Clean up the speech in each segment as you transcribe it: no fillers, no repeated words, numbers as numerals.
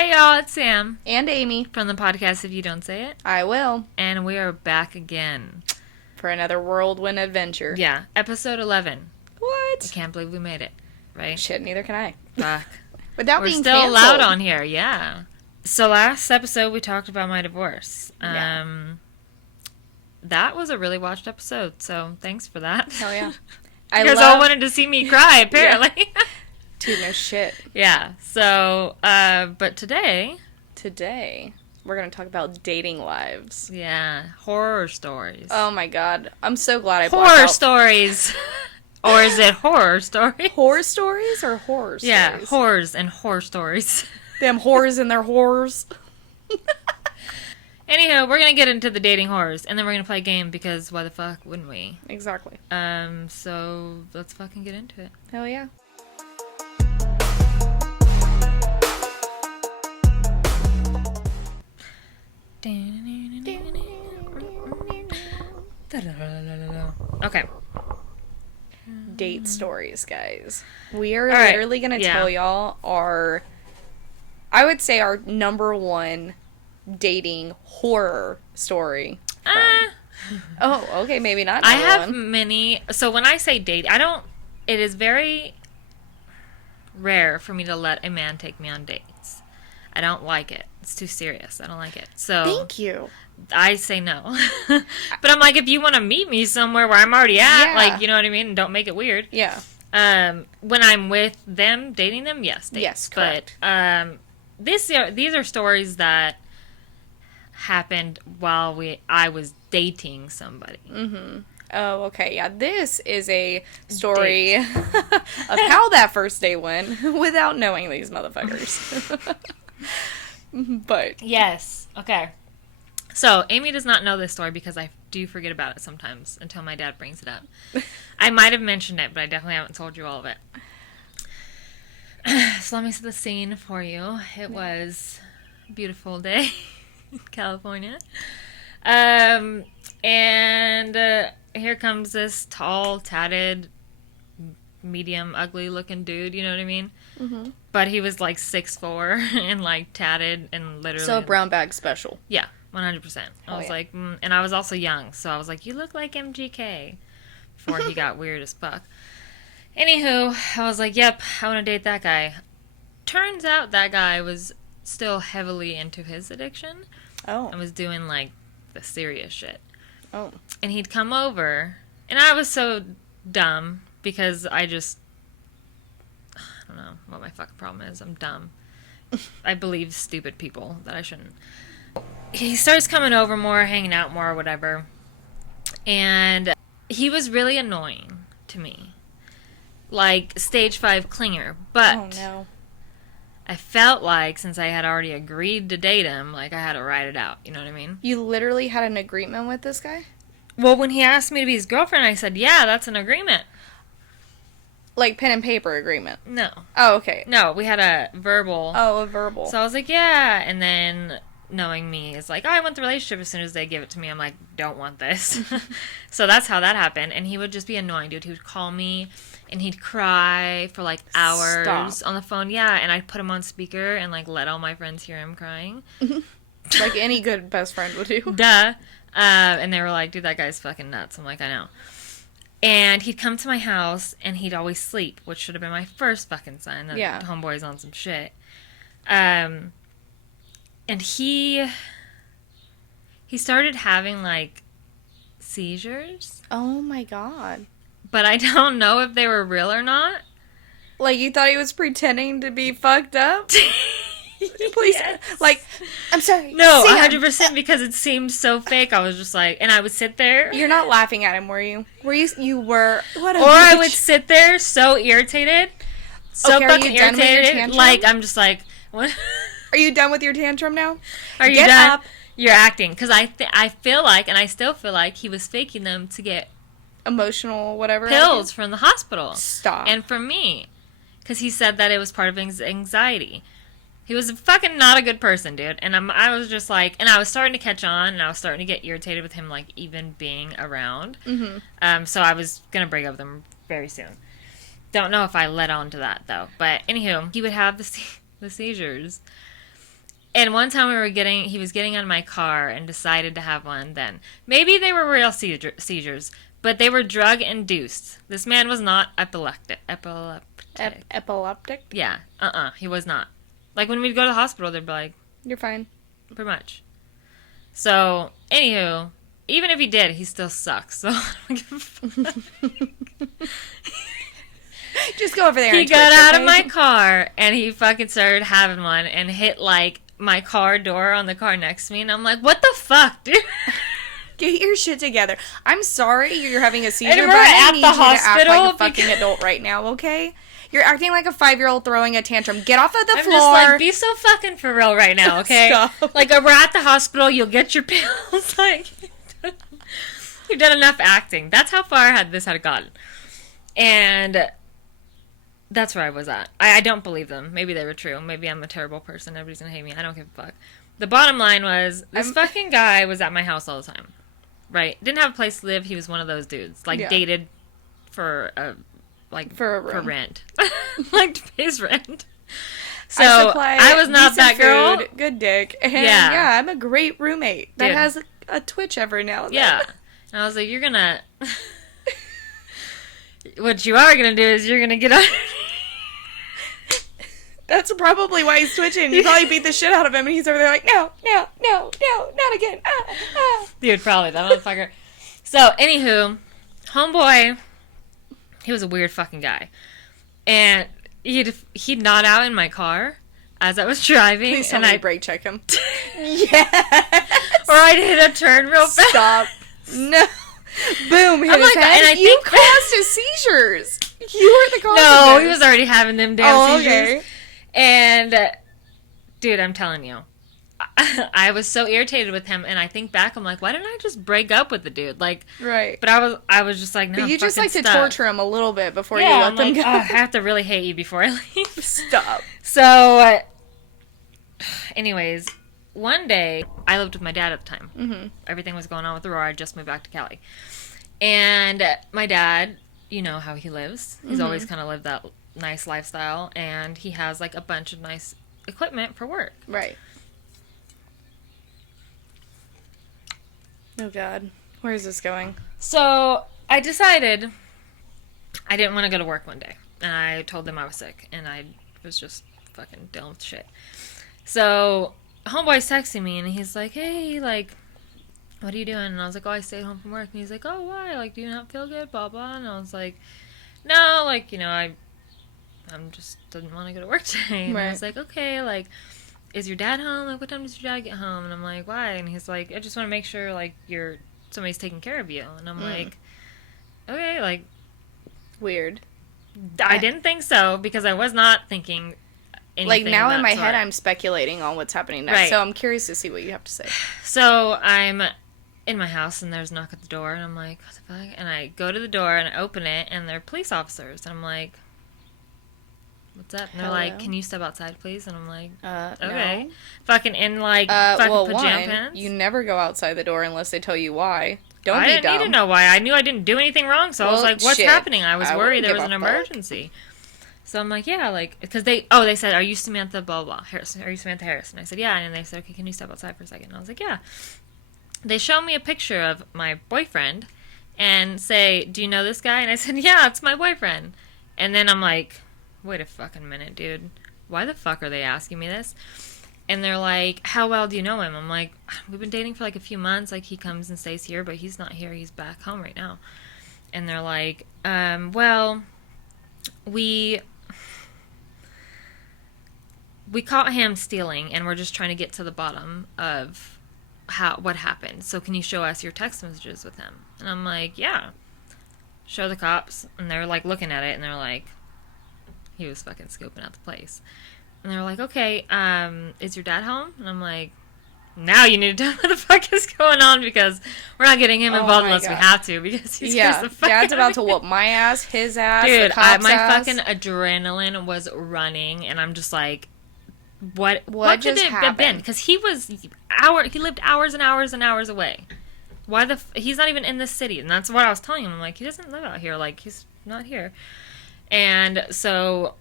Hey y'all, it's Sam. And Amy. From the podcast If You Don't Say It. I will. And we are back again. For another whirlwind adventure. Yeah, episode 11. What? I can't believe we made it. Right? Shit, neither can I. Fuck. Without We're being still canceled. loud on here, yeah. So last episode we talked about my divorce. Yeah. That was a really watched episode, so thanks for that. Hell yeah. You guys all wanted to see me cry, apparently. Dude, no shit. Yeah, so, but today, we're going to talk about dating lives. yeah, horror stories. Oh my god. I'm so glad I Horror stories! Or is it horror stories? Horror stories or horror stories? Yeah, horrors and horror stories. Them whores and their horrors. Anyhow, we're going to get into the dating horrors, and then we're going to play a game, because why the fuck wouldn't we? Exactly. So let's fucking get into it. Hell yeah. Okay. Date stories, guys. We are All right. literally going to tell y'all I would say our number one dating horror story. Oh, okay, maybe not. I have many. So when I say date, it is very rare for me to let a man take me on dates. I don't like it. It's too serious. I don't like it. So Thank you. I say no. But I'm like, if you want to meet me somewhere where I'm already at, Yeah. like, you know what I mean? And don't make it weird. Yeah. When I'm with them, dating them, yes. Dates. Yes, correct. But these are stories that happened while I was dating somebody. Mm-hmm. Oh, okay. Yeah, this is a story of how that first date went without knowing these motherfuckers. But yes. Okay. So, Amy does not know this story because I do forget about it sometimes until my dad brings it up. I might have mentioned it, but I definitely haven't told you all of it. So let me set the scene for you. It was a beautiful day in California. And here comes this tall, tatted, medium, ugly-looking dude, you know what I mean? Mm-hmm. But he was like 6'4" and like tatted and literally... So a brown bag special. Yeah. 100%. I was like, and I was also young, so I was like, you look like MGK. Before he got weird as fuck. Anywho, I was like, yep, I want to date that guy. Turns out that guy was still heavily into his addiction. Oh. And was doing, like, the serious shit. Oh. And he'd come over, and I was so dumb, because I don't know what my fucking problem is. I'm dumb. I believe stupid people that I shouldn't. He starts coming over more, hanging out more, whatever. And he was really annoying to me. Like, stage 5 clinger. But Oh, no. I felt like, since I had already agreed to date him, like, I had to ride it out. You know what I mean? You literally had an agreement with this guy? Well, when he asked me to be his girlfriend, I said, yeah, that's an agreement. Like pen and paper agreement? No. Oh, okay. No, we had a verbal. Oh, a verbal. So I was like, yeah. And then... knowing me is like, oh, I want the relationship as soon as they give it to me. I'm like, don't want this. So that's how that happened. And he would just be annoying, dude. He would call me and he'd cry for like hours on the phone. Yeah, and I'd put him on speaker and like let all my friends hear him crying. Like any good best friend would do. Duh. And they were like, dude, that guy's fucking nuts. I'm like, I know. And he'd come to my house and he'd always sleep, which should have been my first fucking sign that the homeboy's on some shit. And he started having, like, seizures. Oh, my God. But I don't know if they were real or not. Like, you thought he was pretending to be fucked up? Please. Yes. Like, I'm sorry. No, Sam. 100% because it seemed so fake. I was just like, and I would sit there. You're not laughing at him, were you? You were. What a Or I bitch. would sit there so irritated. So Okay, are fucking you done with your irritated. tantrum? Like, I'm just like, what? Are you done with your tantrum now? Are you Get done? up. You're acting. Because I feel like, and I still feel like, he was faking them to get Emotional, whatever. pills from the hospital. Stop. And from me. Because he said that it was part of his anxiety. He was fucking not a good person, dude. And I was just like, and I was starting to catch on, and I was starting to get irritated with him, like, even being around. Mm-hmm. So I was going to break up with him very soon. Don't know if I led on to that, though. But, anywho, he would have the seizures. And one time he was getting out of my car and decided to have one then. Maybe they were real seizures, but they were drug induced. This man was not epileptic. Epileptic? Yeah. He was not. Like when we'd go to the hospital, they'd be like, you're fine. Pretty much. So, anywho, even if he did, he still sucks. So, I don't give a fuck. Just go over there He and got twitch, out okay? of my car and he fucking started having one and hit like my car door on the car next to me, and I'm like, what the fuck, dude? Get your shit together. I'm sorry you're having a seizure, And but we're I at need the you to act hospital like a fucking adult right now, okay? You're acting like a 5-year-old throwing a tantrum. Get off of the I'm floor. just like, be so fucking for real right now, okay? Stop. Like, we're at the hospital, you'll get your pills. Like, you've done enough acting. That's how far this had gotten. And that's where I was at. I don't believe them. Maybe they were true. Maybe I'm a terrible person. Everybody's gonna hate me. I don't give a fuck. The bottom line was, this fucking guy was at my house all the time. Right? Didn't have a place to live. He was one of those dudes. Like, dated for a rent. Like, to pay his rent. So, I was not that girl. Food, good dick. And yeah, I'm a great roommate that has a twitch every now and then. Yeah. And I was like, you're gonna... What you are gonna do is you're gonna get on... That's probably why he's twitching. You probably beat the shit out of him, and he's over there like, no, not again. Dude, probably, that motherfucker. So, anywho, homeboy, he was a weird fucking guy. And he'd nod out in my car as I was driving. Please tell and me I'd brake check him. Yes! Or I'd hit a turn real fast. Stop. No. Boom, hit I'm his like, head. and I You think- caused his seizures. You were the cause No, of he this. was already having them damn seizures. Okay. And, dude, I'm telling you, I was so irritated with him, and I think back, I'm like, why didn't I just break up with the dude? Like, right. But I was just like, no, But you I'm just like fucking to stuck. torture him a little bit before you Yeah, let I'm them like, go. oh, I have to really hate you before I leave. Stop. So, anyways, one day, I lived with my dad at the time. Mm-hmm. Everything was going on with Aurora. I just moved back to Cali. And my dad, you know how he lives. He's always kind of lived that nice lifestyle. And he has, like, a bunch of nice equipment for work. Right. Oh, God. Where is this going? So, I decided I didn't want to go to work one day. And I told them I was sick. And I was just fucking dealing with shit. So, homeboy's texting me, and he's like, hey, like, what are you doing? And I was like, oh, I stayed home from work. And he's like, oh, why? Like, do you not feel good? Blah, blah. And I was like, no, like, you know, I'm just didn't want to go to work today. And I was like, okay, like, is your dad home? Like, what time does your dad get home? And I'm like, why? And he's like, I just want to make sure, like, somebody's taking care of you. And I'm like, okay, like. Weird. I didn't think so, because I was not thinking anything. Like, now of in that my sort. head, I'm speculating on what's happening next. Right. So I'm curious to see what you have to say. So I'm in my house, and there's a knock at the door, and I'm like, what the fuck? And I go to the door, and I open it, and they're police officers. And I'm like, what's up? And they're like, can you step outside, please? And I'm like, okay. No. Fucking in, like, fucking pajama pants. You never go outside the door unless they tell you why. Don't I be didn't dumb. need to know why. I knew I didn't do anything wrong, so I was Well, like, what's shit. happening? I was I worried there wouldn't was give an a fuck. emergency. So I'm like, yeah, like, because they said, are you Samantha blah, blah, Harrison? Are you Samantha Harrison? I said, yeah. And they said, okay, can you step outside for a second? And I was like, yeah. They show me a picture of my boyfriend and say, do you know this guy? And I said, yeah, it's my boyfriend. And then I'm like, wait a fucking minute, dude. Why the fuck are they asking me this? And they're like, how well do you know him? I'm like, we've been dating for like a few months. Like, he comes and stays here, but he's not here. He's back home right now. And they're like, well, we caught him stealing, and we're just trying to get to the bottom of what happened. So can you show us your text messages with him? And I'm like, yeah. Show the cops. And they're like looking at it, and they're like, he was fucking scoping out the place. And they're like, okay, is your dad home? And I'm like, now you need to tell me what the fuck is going on, because we're not getting him involved unless we have to, because he scares the fuck Dad's out about of to me. whoop my ass, his ass, Dude, the cop's my ass. fucking adrenaline was running, and I'm just like, what What could just it have been? happened? Because he lived hours and hours and hours away. He's not even in this city, and that's what I was telling him. I'm like, he doesn't live out here, like, he's not here. And so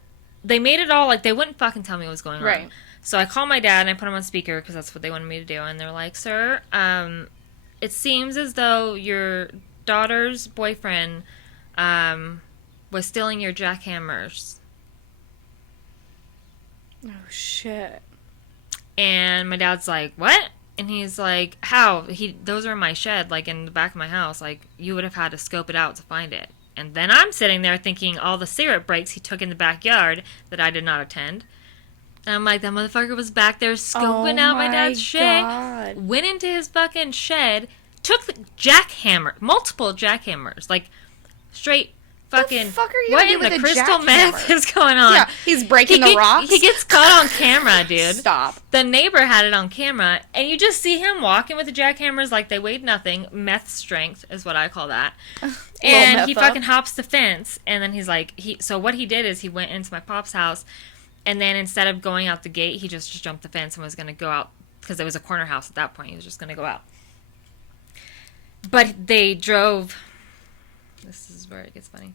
they made it all like they wouldn't fucking tell me what was going on. Right. So I call my dad and I put him on speaker because that's what they wanted me to do. And they're like, sir, it seems as though your daughter's boyfriend was stealing your jackhammers. Oh, shit. And my dad's like, what? And he's like, how? Those are in my shed, like in the back of my house. Like, you would have had to scope it out to find it. And then I'm sitting there thinking all the cigarette breaks he took in the backyard that I did not attend. And I'm like, that motherfucker was back there scoping out my dad's shit. Went into his fucking shed, took the multiple jackhammers. Like, straight fucking, the fuck are you what gonna in do with the a crystal jackhammer? meth is going on? Yeah, he's breaking the rocks. He gets caught on camera, dude. Stop. The neighbor had it on camera, and you just see him walking with the jackhammers like they weighed nothing. Meth strength is what I call that. And he fucking hops the fence, and then he's like, so what he did is he went into my pop's house, and then instead of going out the gate, he just jumped the fence and was going to go out, because it was a corner house at that point. He was just going to go out. But they drove, this is where it gets funny.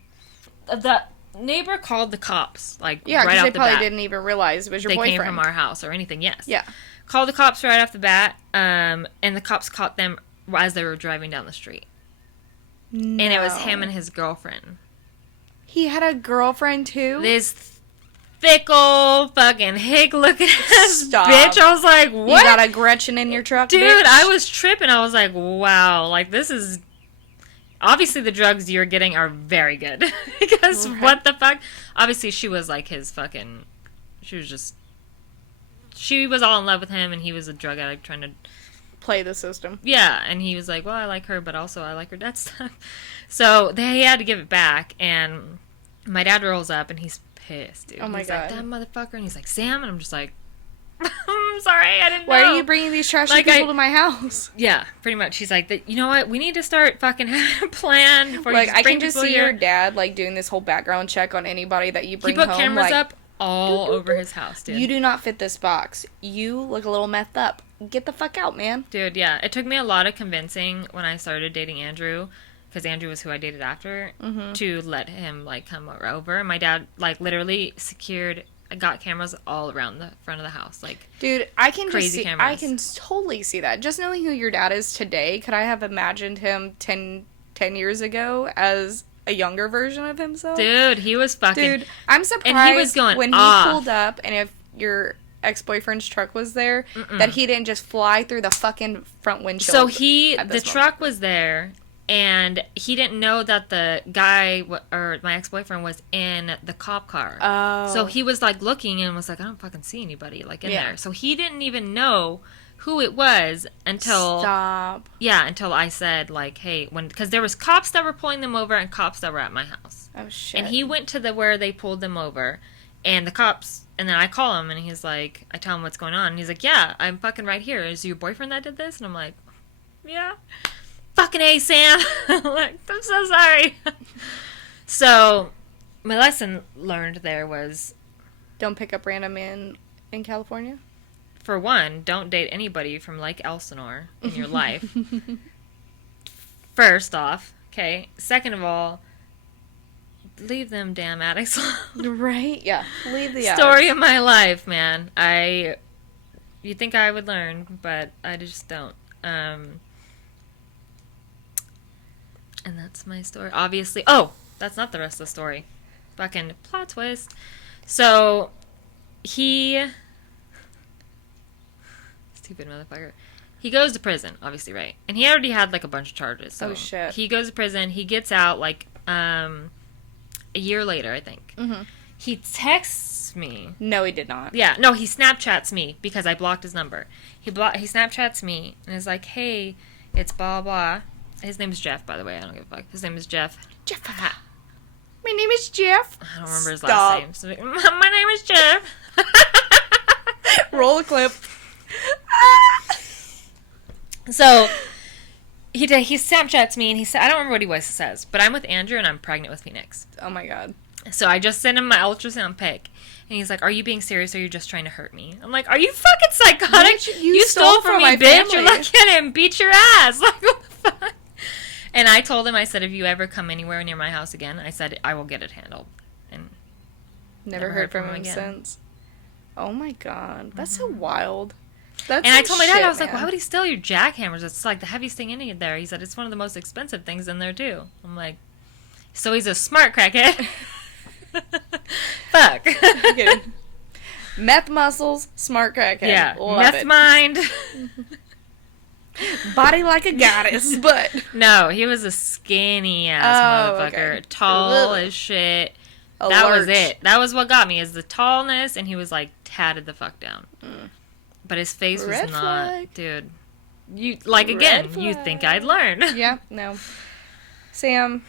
The neighbor called the cops, like, right off the bat. Yeah, because they probably didn't even realize it was your boyfriend. They came from our house or anything, yes. Yeah. Called the cops right off the bat, and the cops caught them as they were driving down the street. No. And it was him and his girlfriend. He had a girlfriend, too? This thick old fucking hick-looking ass Stop. bitch. I was like, what? You got a Gretchen in your truck, Dude, bitch? I was tripping. I was like, wow, like, this is... Obviously, the drugs you're getting are very good. Because what the fuck? Obviously, she was like his fucking... She was all in love with him, and he was a drug addict trying to... Play the system. Yeah, and he was like, well, I like her, but also I like her dad's stuff. So they had to give it back, and my dad rolls up, and he's pissed, dude. Oh my God. Like, that motherfucker. And he's like, Sam? And I'm just like, I'm sorry, I didn't know. Why are you bringing these trashy people to my house? Yeah, pretty much. She's like, you know what? We need to start fucking having a plan before you Like, just I bring can just people see here. your dad, like, doing this whole background check on anybody that you bring He put home. cameras like, up all over his house, dude. You do not fit this box. You look a little methed up. Get the fuck out, man. Dude, yeah. It took me a lot of convincing when I started dating Andrew, because Andrew was who I dated after, to let him, like, come over. And my dad, like, literally got cameras all around the front of the house. Like, dude, I can crazy just see, cameras. I can totally see that. Just knowing who your dad is today, could I have imagined him 10 years ago as a younger version of himself? Dude, he was fucking... Dude, I'm surprised and he was going when off. he pulled up, and if your ex-boyfriend's truck was there, that he didn't just fly through the fucking front windshield. So the truck was there, and he didn't know that the guy, or my ex-boyfriend, was in the cop car. Oh. So he was, like, looking and was like, I don't fucking see anybody, like, in there. So he didn't even know who it was until... Stop. Yeah, until I said, like, hey, because there was cops that were pulling them over and cops that were at my house. Oh, shit. And he went to where they pulled them over, and the cops... And then I call him, and he's like, I tell him what's going on. And he's like, yeah, I'm fucking right here. Is it your boyfriend that did this? And I'm like, yeah. Fucking A, Sam. Like, I'm so sorry. So, my lesson learned there was... Don't pick up random men in California? For one, don't date anybody from Lake Elsinore in your life. First off, okay? Second of all... Leave them damn addicts alone. Right? Yeah. Leave the Story of my life, man. You think I would learn, but I just don't. And that's my story. Obviously. Oh, that's not the rest of the story. Fucking plot twist. So, stupid motherfucker. He goes to prison, obviously, right? And he already had, like, a bunch of charges. So oh, shit. He goes to prison. He gets out, like, a year later, I think. Mm-hmm. He texts me. No, he did not. Yeah, no, he Snapchats me because I blocked his number. He Snapchats me and is like, hey, it's blah, blah. His name is Jeff, by the way. I don't give a fuck. His name is Jeff. Jeff. My name is Jeff. I don't remember his last name. So, my name is Jeff. Roll a clip. So... He Snapchats me, and he said, I don't remember what he says, but I'm with Andrew, and I'm pregnant with Phoenix. Oh, my God. So I just sent him my ultrasound pic, and he's like, are you being serious, or are you just trying to hurt me? I'm like, are you fucking psychotic? Bitch, you stole from me, my bitch. family. You're lucky I didn't beat your ass. Like, what the fuck? And I told him, I said, if you ever come anywhere near my house again, I said, I will get it handled. And Never heard from him since. Oh my god. That's so wild. That's And I some told my dad, shit, I was like, man. why would he steal your jackhammers? It's like the heaviest thing in there. He said, it's one of the most expensive things in there, too. I'm like, so he's a smart crackhead. Fuck. Meth muscles, smart crackhead. Yeah, Love meth it. mind. Body like a goddess, but... No, he was a skinny ass motherfucker. Okay. Tall Ugh. as shit. A That was lurch. it. That was what got me, is the tallness, and he was like tatted the fuck down. But his face was Red not, flag. dude. You like again? Red You flag. think I'd learn? Yeah, no. Sam,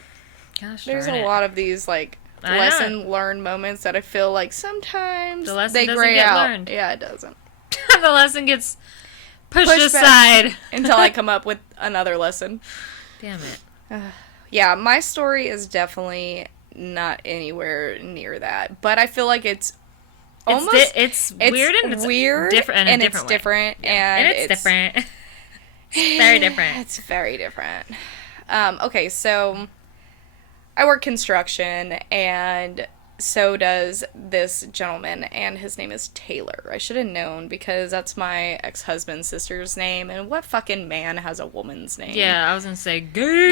Gosh, there's darn a it. lot of these, like, I know. lesson learned moments that I feel like sometimes The lesson they doesn't gray get out. learned. Yeah, it doesn't. The lesson gets pushed Pushed back. aside. Until I come up with another lesson. Damn it. Yeah, my story is definitely not anywhere near that. But I feel like it's almost... It's weird and it's weird different in a different it's way. different. And it's different. It's very different. It's very different. Okay, so I work construction, and so does this gentleman, and his name is Taylor. I should have known because that's my ex-husband's sister's name, and what fucking man has a woman's name? Yeah, I was gonna say gay.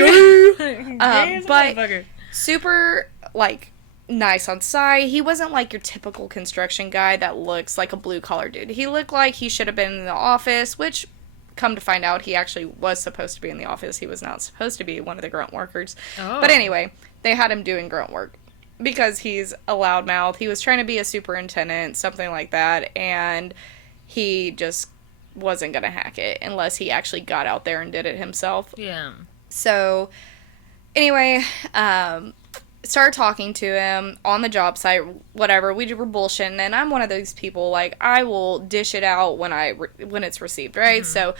Gay as a but motherfucker. super, like, nice on site. He wasn't like your typical construction guy that looks like a blue-collar dude. He looked like he should have been in the office, which... Come to find out, he actually was supposed to be in the office. He was not supposed to be one of the grunt workers. Oh. But anyway, they had him doing grunt work because he's a loudmouth. He was trying to be a superintendent, something like that, and he just wasn't going to hack it unless he actually got out there and did it himself. Yeah. So, anyway, started talking to him on the job site, whatever. We were bullshitting, and I'm one of those people, like, I will dish it out when when it's received, right? So,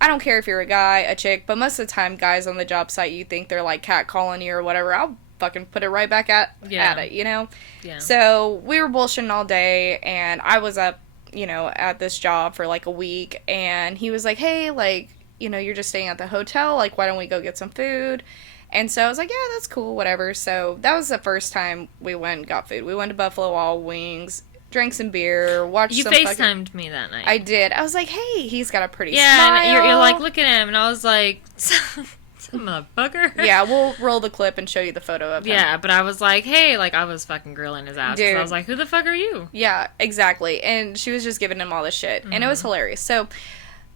I don't care if you're a guy, a chick, but most of the time, guys on the job site, you think they're, like, catcalling you or whatever. I'll fucking put it right back at it, you know? Yeah. So, we were bullshitting all day, and I was up, at this job for, like, a week, and he was like, hey, like, you're just staying at the hotel, like, why don't we go get some food? And so I was like, yeah, that's cool, whatever. So that was the first time we went and got food. We went to Buffalo Wild Wings, drank some beer, watched You some FaceTimed me that night. I did. I was like, hey, he's got a pretty yeah, smile. and you're like, look at him. And I was like, some motherfucker. Yeah, we'll roll the clip and show you the photo of him. Yeah, but I was like, hey, like, I was fucking grilling his ass. 'Cause Dude. I was like, who the fuck are you? Yeah, exactly. And she was just giving him all this shit. And it was hilarious. So,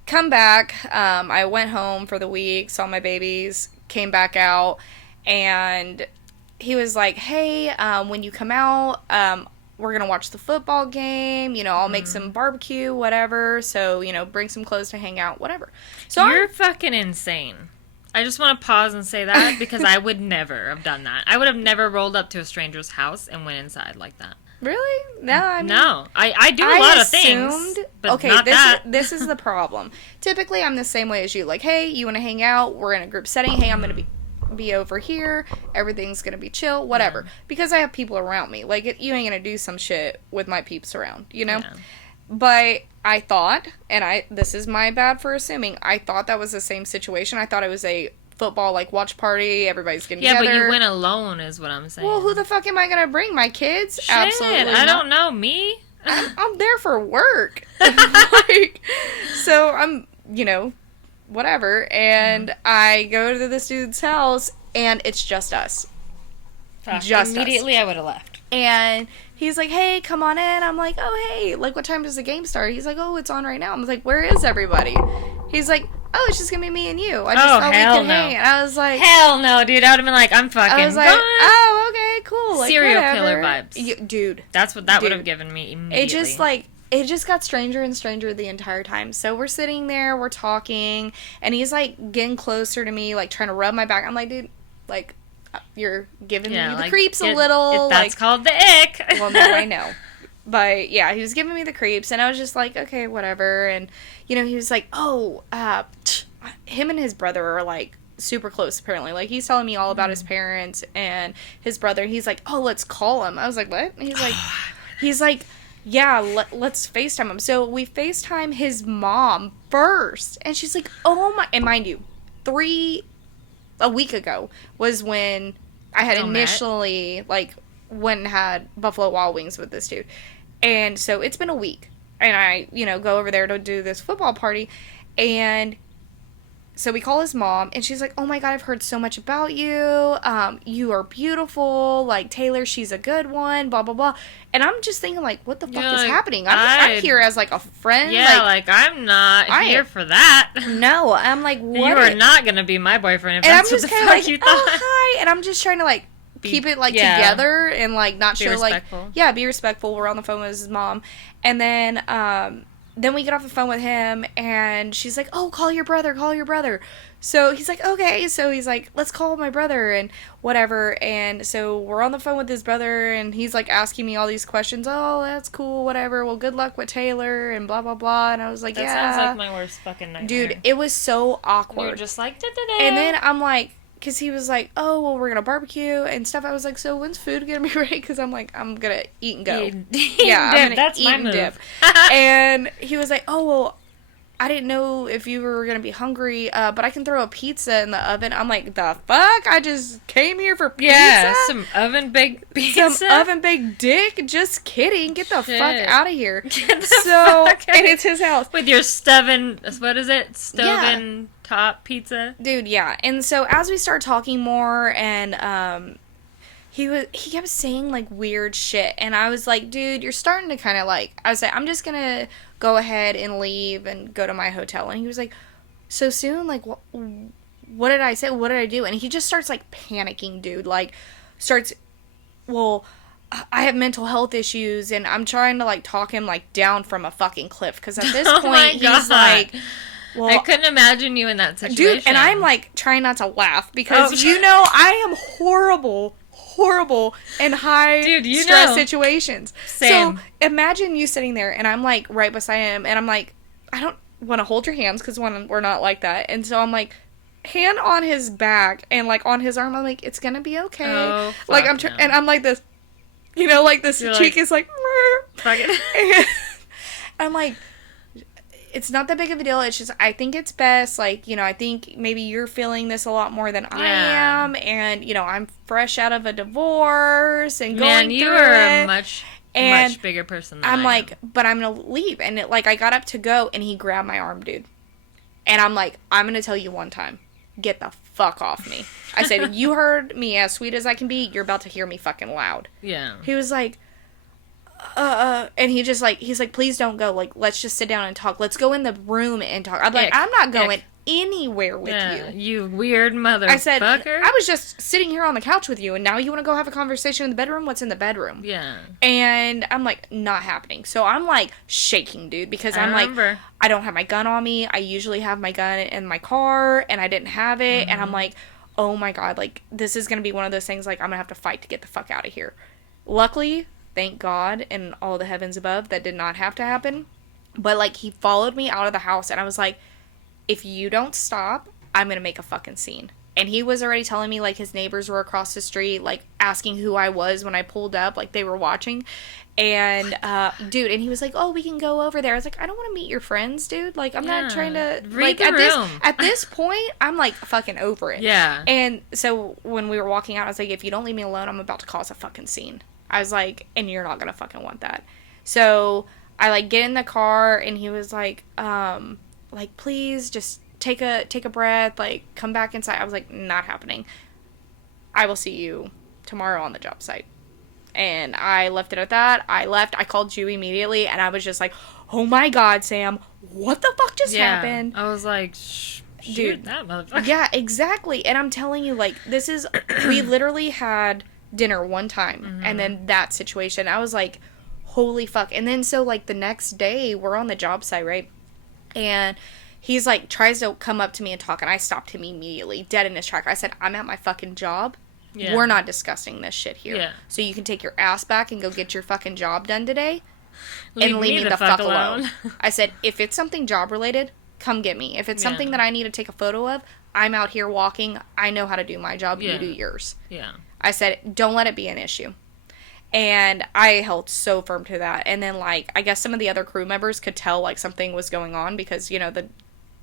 come back. I went home for the week, saw my babies, came back out. And he was like, hey, when you come out, we're going to watch the football game. I'll make some barbecue, whatever. So, bring some clothes to hang out, whatever. So You're fucking insane. I just want to pause and say that because I would never have done that. I would have never rolled up to a stranger's house and went inside like that. Really? No, I mean... No. I do a lot of things, but okay, not that. this is the problem. Typically, I'm the same way as you. Like, hey, you want to hang out? We're in a group setting. Hey, I'm going to be over here, everything's gonna be chill, whatever, because I have people around me. Like, you ain't gonna do some shit with my peeps around, Yeah. But I thought, and this is my bad for assuming, I thought that was the same situation. I thought it was a football, like, watch party, everybody's getting together. Yeah, but you went alone is what I'm saying. Well, who the fuck am I gonna bring? My kids? Shit, Absolutely I not. don't know. Me? I'm there for work. Like, so I'm, whatever, and I go to this dude's house, and it's just us. Just Immediately I would have left. And he's like, hey, come on in. I'm like, oh, hey, like, what time does the game start? He's like, oh, it's on right now. I'm like, where is everybody? He's like, oh, it's just gonna be me and you. I just thought we hell could no. hang. And I was like, Hell no, dude. I would have been like, I'm fucking I was like, gone. oh, okay, cool. Like, Serial whatever. killer vibes. Dude. That's what that would Dude. have given me immediately. It just got stranger and stranger the entire time. So we're sitting there, we're talking, and he's, like, getting closer to me, like, trying to rub my back. I'm like, dude, like, you're giving me the creeps a little. That's called the ick. Well, no, I know. But, yeah, he was giving me the creeps, and I was just like, okay, whatever. And, he was like, oh, him and his brother are, like, super close, apparently. Like, he's telling me all about his parents and his brother. He's like, oh, let's call him. I was like, what? And he's like, yeah, let's FaceTime him. So we FaceTime his mom first. And she's like, oh my, and mind you, a week ago was when I had initially, like, went and had Buffalo Wild Wings with this dude. And so it's been a week. And I, go over there to do this football party. And so we call his mom, and she's like, oh my God, I've heard so much about you. You are beautiful. Like, Taylor, she's a good one, blah, blah, blah. And I'm just thinking, like, what the fuck is happening? I'm here as, like, a friend. Yeah, like I'm not here for that. No, I'm like, what? You are not going to be my boyfriend if that's what the fuck you thought. Oh, hi. And I'm just trying to, like, keep it, like, together and, like, not show, respectful. Like, be respectful. We're on the phone with his mom. And then we get off the phone with him, and she's like, oh, call your brother. So he's like, okay. So he's like, let's call my brother and whatever. And so we're on the phone with his brother, and he's like asking me all these questions. Oh, that's cool, whatever. Well, good luck with Taylor and blah, blah, blah. And I was like, that sounds like my worst fucking nightmare. Dude, it was so awkward. You're just like, da-da-da. And then I'm like, because he was like, oh, well, we're going to barbecue and stuff. I was like, so when's food going to be ready? Because I'm like, I'm going to eat and go. Yeah, I'm gonna that's eat my move. Dip. And he was like, oh, well, I didn't know if you were going to be hungry, but I can throw a pizza in the oven. I'm like, the fuck? I just came here for pizza? Yeah, some oven-baked pizza? Some oven-baked dick? Just kidding. Get the fuck out of here. Get the fuck and it's his house. With your what is it? Stoven top pizza? Dude, yeah. And so as we start talking more, and he kept saying, like, weird shit. And I was like, dude, you're starting to kind of, like, I was like, I'm just going to go ahead and leave and go to my hotel. And he was like, so soon? Like, what did I say? What did I do? And he just starts, like, panicking, dude. Like, well, I have mental health issues, and I'm trying to, like, talk him, like, down from a fucking cliff. Because at this point, he's like... Well, I couldn't imagine you in that situation. Dude, and I'm, like, trying not to laugh. Because, I am horrible in high stress situations. Same. So imagine you sitting there, and I'm like right beside him, and I'm like, I don't want to hold your hands because we're not like that. And so I'm like, hand on his back and like on his arm. I'm like, it's gonna be okay. Oh, like and I'm like this, like this. You're cheek is like, fuck it. And I'm like, it's not that big of a deal. It's just, I think it's best. Like, I think maybe you're feeling this a lot more than I am. And, I'm fresh out of a divorce and going through it. Man, you are a much bigger person than I'm like, but I'm going to leave. And, I got up to go, and he grabbed my arm, dude. And I'm like, I'm going to tell you one time. Get the fuck off me. I said, you heard me as sweet as I can be. You're about to hear me fucking loud. Yeah. He was like, and he just like, he's like, please don't go. Like, let's just sit down and talk. Let's go in the room and talk. I'm like, I'm not going anywhere with you. You weird motherfucker. I said, I was just sitting here on the couch with you, and now you want to go have a conversation in the bedroom? What's in the bedroom? Yeah. And I'm like, not happening. So I'm like shaking, dude, because I'm like, I don't have my gun on me. I usually have my gun in my car, and I didn't have it. And I'm like, oh my God, like, this is going to be one of those things, like, I'm going to have to fight to get the fuck out of here. Luckily, thank God and all the heavens above, that did not have to happen. But, like, he followed me out of the house, and I was like, if you don't stop, I'm going to make a fucking scene. And he was already telling me, like, his neighbors were across the street, like, asking who I was when I pulled up, like, they were watching. And, dude, and he was like, oh, we can go over there. I was like, I don't want to meet your friends, dude. Like, I'm not trying to, read like, the room. At this point, I'm, like, fucking over it. Yeah. And so when we were walking out, I was like, if you don't leave me alone, I'm about to cause a fucking scene. I was like, and you're not gonna fucking want that. So I, like, get in the car, and he was like, please just take a breath, like, come back inside. I was like, not happening. I will see you tomorrow on the job site. And I left it at that. I left. I called you immediately, and I was just like, oh my God, Sam, what the fuck just happened? I was like, dude, that motherfucker. Yeah, exactly. And I'm telling you, like, this is, we literally had dinner one time, and then that situation. I was like, holy fuck. And then so, like, the next day, we're on the job site, right? And he's like, tries to come up to me and talk, and I stopped him immediately, dead in his track. I said, I'm at my fucking job. Yeah. We're not discussing this shit here. Yeah. So you can take your ass back and go get your fucking job done today, and leave me the fuck alone. I said, if it's something job related, come get me. If it's something that I need to take a photo of, I'm out here walking. I know how to do my job. You do yours. Yeah. I said, don't let it be an issue. And I held so firm to that. And then, like, I guess some of the other crew members could tell, like, something was going on because, the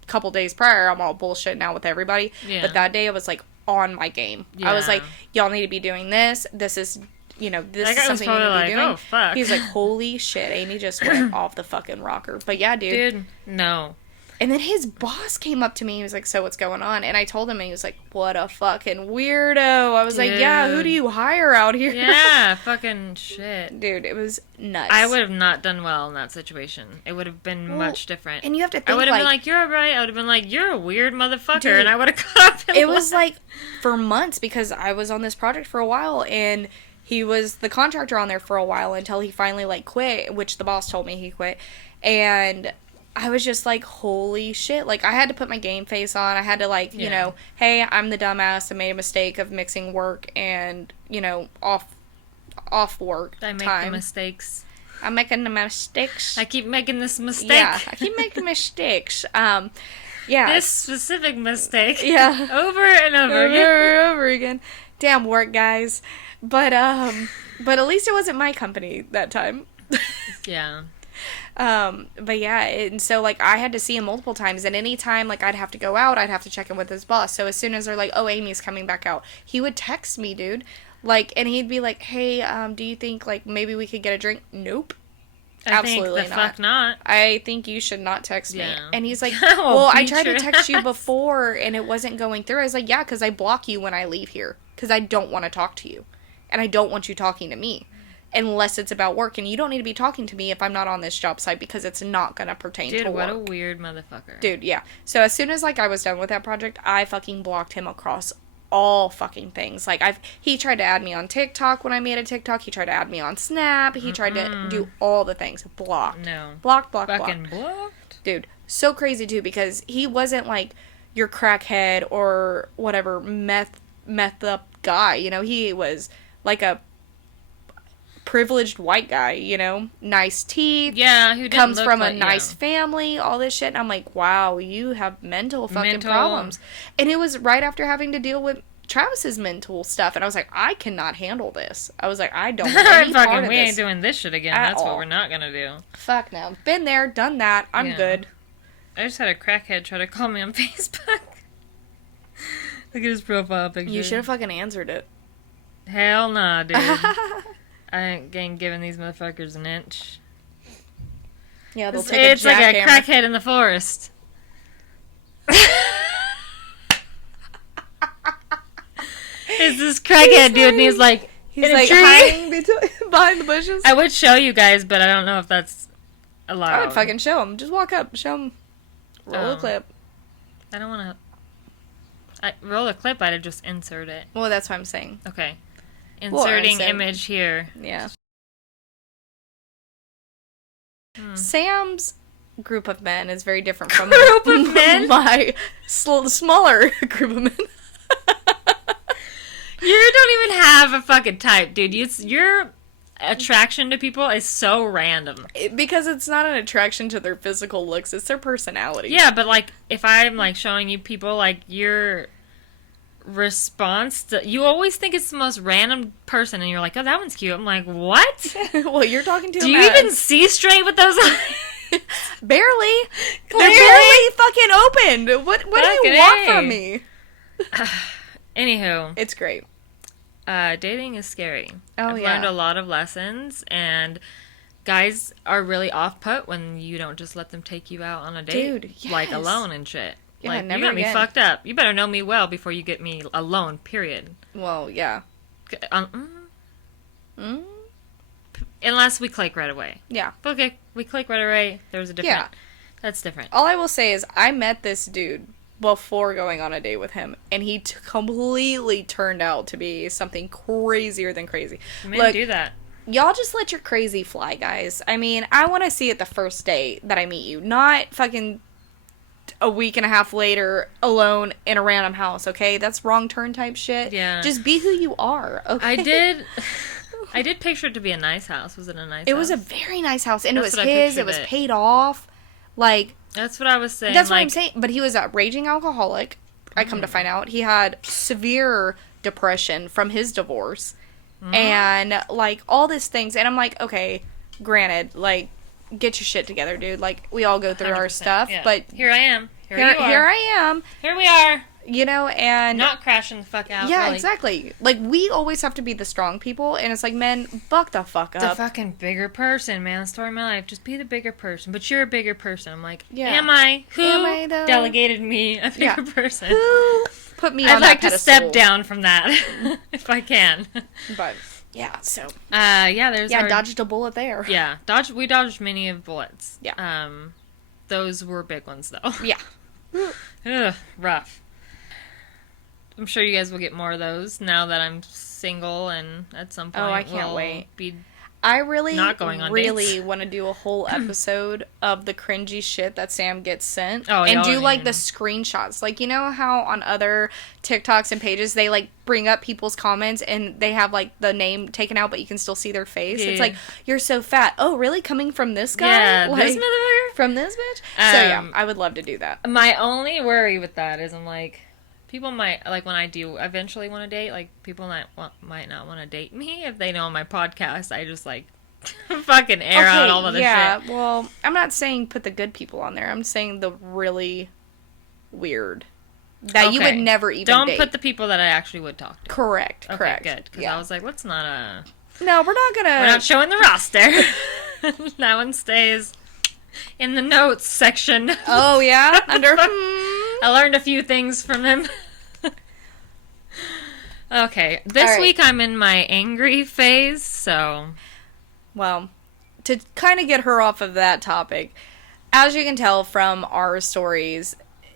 couple days prior, I'm all bullshitting out with everybody. Yeah. But that day, I was, like, on my game. Yeah. I was like, y'all need to be doing this. This is you know, this That is guy was something you need probably to be like, doing. oh, fuck. He's like, holy shit, Amy just went off the fucking rocker. But yeah, dude. Dude, no. And then his boss came up to me. He was like, so what's going on? And I told him, and he was like, what a fucking weirdo. I was like, yeah, who do you hire out here? Yeah, fucking shit. Dude, it was nuts. I would have not done well in that situation. It would have been much different. And you have to think, I would have been like, you're right. I would have been like, you're a weird motherfucker. Dude, and I would have cut up. It was like for months because I was on this project for a while, and he was the contractor on there for a while until he finally like quit, which the boss told me he quit. And I was just like, holy shit. Like, I had to put my game face on. I had to, like, you know, hey, I'm the dumbass. I made a mistake of mixing work and, you know, off work I make time. the mistakes. I'm making the mistakes. I keep making this mistake. Yeah, I keep making mistakes. Yeah. This specific mistake. Yeah. Over and over again. Over again. Damn work, guys. But at least it wasn't my company that time. Yeah. But yeah, and so, like, I had to see him multiple times, and anytime, like, I'd have to go out, I'd have to check in with his boss, so as soon as they're like, oh, Amy's coming back out, he would text me, dude, like, and he'd be like, hey, do you think, like, maybe we could get a drink? Nope. Absolutely think the fuck not. I think you should not text me. Yeah. And he's like, Oh, well, I tried to your text you ass. before, and it wasn't going through. I was like, yeah, because I block you when I leave here, because I don't want to talk to you, and I don't want you talking to me. Unless it's about work, and you don't need to be talking to me if I'm not on this job site because it's not gonna pertain to work. Dude, what a weird motherfucker. Dude, yeah. So as soon as, like, I was done with that project, I fucking blocked him across all fucking things. Like, he tried to add me on TikTok when I made a TikTok. He tried to add me on Snap. He tried to do all the things. Blocked. No. Blocked. Fucking blocked. Dude, so crazy, too, because he wasn't, like, your crackhead or whatever meth up guy. You know, he was, like, a privileged white guy, you know, nice teeth. Yeah, who didn't comes look from like, a nice family, all this shit. And I'm like, wow, you have mental problems. And it was right after having to deal with Travis's mental stuff, and I was like, I cannot handle this. I was like, I don't want any part of we this ain't doing this shit again. at That's all. what we're not gonna do. Fuck no. Been there, done that. I'm good. I just had a crackhead try to call me on Facebook. Look at his profile picture. You should have fucking answered it. Hell nah, dude. I ain't giving these motherfuckers an inch. Yeah, they'll It's take a like a jackhammer. crackhead in the forest. It's this crackhead dude, and he's like, He's in a like tree. hiding behind the bushes. I would show you guys, but I don't know if that's allowed. I would fucking show him. Just walk up, show him. Roll a Oh. clip. I don't want to. Roll a clip. I'd just insert it. Well, that's what I'm saying. Okay. Well, Inserting insert. image here. Yeah. Sam's group of men is very different from Group of men? my smaller group of men. You don't even have a fucking type, dude. Your attraction to people is so random. Because it's not an attraction to their physical looks, it's their personality. Yeah, but like if I'm like showing you people, like your response to, you always think it's the most random person, and you're like, oh, that one's cute. I'm like, what? Well, you're talking to Do him you even see straight with those eyes? Barely. Clearly. They're barely fucking opened. What do you Fucking want A. from me? Anywho, It's great. dating is scary. Oh, I've yeah. learned a lot of lessons, and guys are really off-put when you don't just let them take you out on a date. Dude, Like, yes. alone and shit. Yeah, like, never you got me again. fucked up. You better know me well before you get me alone, period. Well, yeah. Mm? Unless we click right away. Yeah. But okay, we click right away. There's a different... Yeah. That's different. All I will say is I met this dude before going on a date with him, and he completely turned out to be something crazier than crazy. Men Look, do that. y'all just let your crazy fly, guys. I mean, I want to see it the first day that I meet you, not fucking a week and a half later alone in a random house, okay? That's wrong turn type shit. Yeah. Just be who you are, okay? I did picture it to be a nice house. Was it a nice house? It was a very nice house, and That's it was what I his. It pictured was it. paid off. Like, That's what I was saying. that's what like, I'm saying. But he was a raging alcoholic. I come to find out he had severe depression from his divorce, and like all these things. And I'm like, okay, granted, like, get your shit together, dude. Like, we all go through our 100%, stuff, yeah. but Here I am. Here here I am. Here we are. You know, and... Not crashing the fuck out. Yeah, exactly. Like, we always have to be the strong people, and it's like, men, buck the fuck up. The fucking bigger person, man. Story of my life. Just be the bigger person. But you're a bigger person. I'm like, yeah. Am I? Who am I, though? Delegated me a bigger person? Who put me on I'd like that to step down from that, if I can. But... Yeah, so. There's dodged a bullet there. Yeah, we dodged many of bullets. Yeah. Those were big ones, though. Yeah. Ugh, rough. I'm sure you guys will get more of those now that I'm single and at some point I can't we'll wait. Be I really, not going on dates. want to do a whole episode of the cringy shit that Sam gets sent. Oh, and do, like, the screenshots. Like, you know how on other TikToks and pages, they, like, bring up people's comments and they have, like, the name taken out, but you can still see their face? Yeah. It's like, you're so fat. Oh, really? Coming from this guy? Yeah, like, this motherfucker? From this bitch? So, yeah, I would love to do that. My only worry with that is I'm like... People might, like, when I do eventually want to date, like, people might not want to date me if they know on my podcast I just, like, fucking air out all of the shit. Yeah, well, I'm not saying put the good people on there. I'm saying the really weird. That you would never even Don't date. put the people that I actually would talk to. Correct, okay, correct. Good, because I was like, let's not, No, we're not gonna... We're not showing the roster. That one stays in the notes section. Oh, yeah? Under... I learned a few things from him. Okay, this week I'm in my angry phase, so... Well, to kind of get her off of that topic, as you can tell from our stories,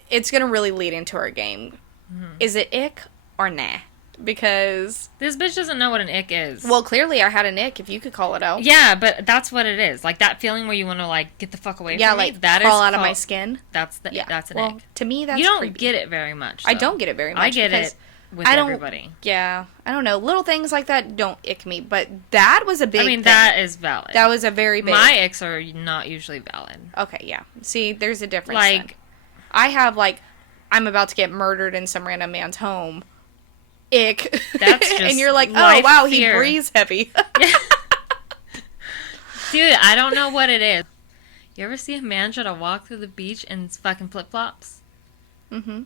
it's going to really lead into our game. Mm-hmm. Is it ick or nah? Because... This bitch doesn't know what an ick is. Well, clearly I had an ick, if you could call it out. Yeah, but that's what it is. Like, that feeling where you want to, like, get the fuck away from me. Yeah, like, crawl out of my skin. That's an ick. To me, that's You don't creepy. Get it very much, though. I don't get it very much. I get it with everybody. Yeah. I don't know. Little things like that don't ick me, but that was a big thing. That is valid. That was a very big... My icks are not usually valid. Okay, yeah. See, there's a difference Like... then. I have, like, I'm about to get murdered in some random man's home. Ick. That's just and you're like, oh, wow, he breathes heavy. Dude, I don't know what it is. You ever see a man try to walk through the beach in fucking flip-flops? Mm-hmm.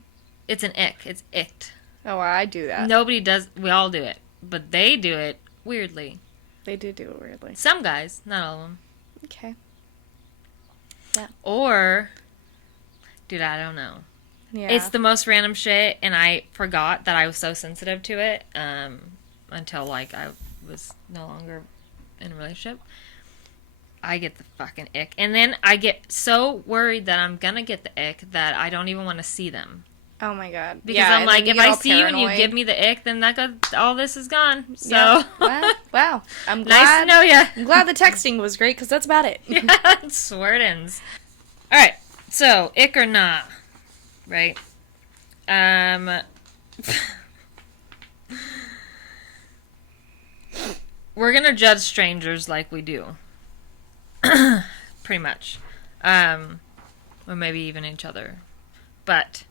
It's an ick. It's icked. Oh, I do that. Nobody does. We all do it. But they do it weirdly. They do it weirdly. Some guys. Not all of them. Okay. Yeah. Or... Dude, I don't know. Yeah. It's the most random shit, and I forgot that I was so sensitive to it until, like, I was no longer in a relationship. I get the fucking ick. And then I get so worried that I'm gonna get the ick that I don't even want to see them. Oh, my God. Because I'm like, if I see you and you give me the ick, then all this is gone. So. Yeah. Wow. I'm glad. Nice to know ya. I'm glad the texting was great, because that's about it. Yeah, that's where it ends. All right. So, ick or nah. Right? We're gonna judge strangers like we do. Pretty much. Or maybe even each other. But